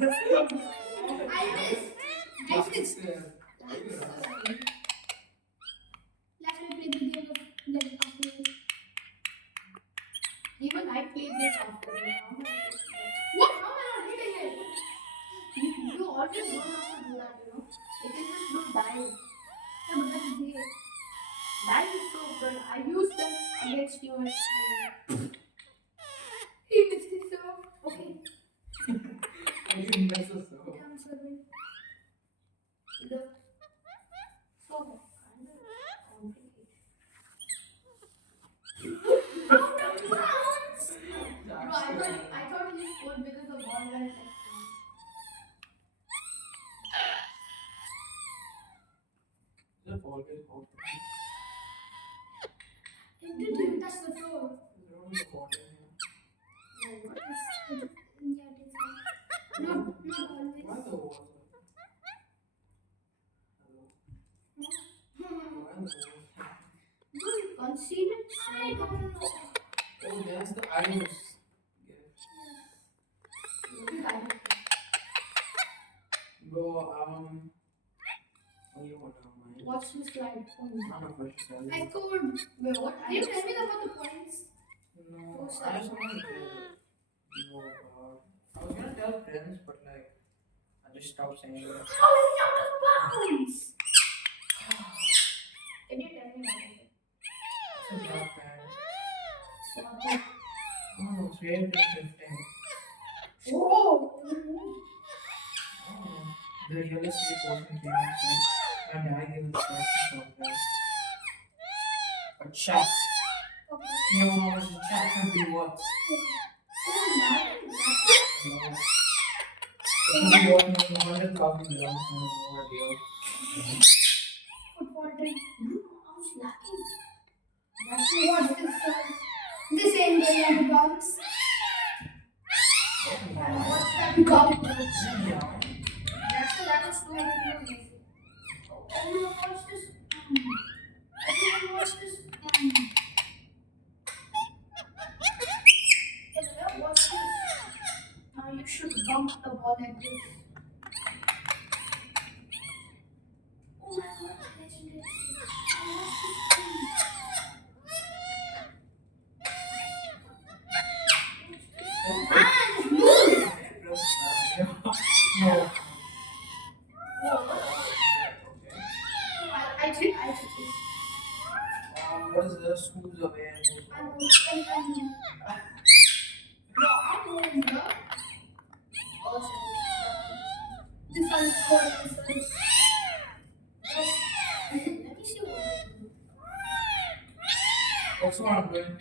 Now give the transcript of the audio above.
I missed. Let's play the game of like after. Even I played this after. What? How am I not hitting it? You always don't have to do that, you know. It can just look dive. Yeah, but that's great. Dive is so good. I used them against you at school. He missed his serve. Okay. I didn't miss a serve. Okay, I'm serving. The so kind of complicated. Out of bounds! Bro, I thought he scored because the ball went like The ball will go. it didn't even touch the floor. There's only a ball in here. No, what is it? Yeah, it is. Not always. Why the water? Hello. Why the water? No, you conceded. I don't know. Oh, there's the arrows. Bro, oh, you want to mind? Watch the slide. None of us is I scored. Wait, what? Did you tell me about the points? No, I just want to no, I was gonna tell friends, but like, I just stopped saying it. How is it out of bounds? Can you tell me what it is? It's a black band. Stop it. Oh, it's really shifting. Oh! Oh, the real estate person came and said, my dad gave us something. A check. Okay. You know how much a check can be worth? No. It could be worth maybe 100,000 dirhams, I have no idea. Football drink. I was lacking. That's what this ain't going on the bounce. And what's that become? Yeah. That was too easy. Everyone watch this. Everyone watch this. Everyone watch this. Now you should bump the ball like this. Oh my god, legendary. Man, move! No. I did this. What is the schools away? I'm no, I'm moving the also this one is called this. Let me see what I do. That's what I'm doing.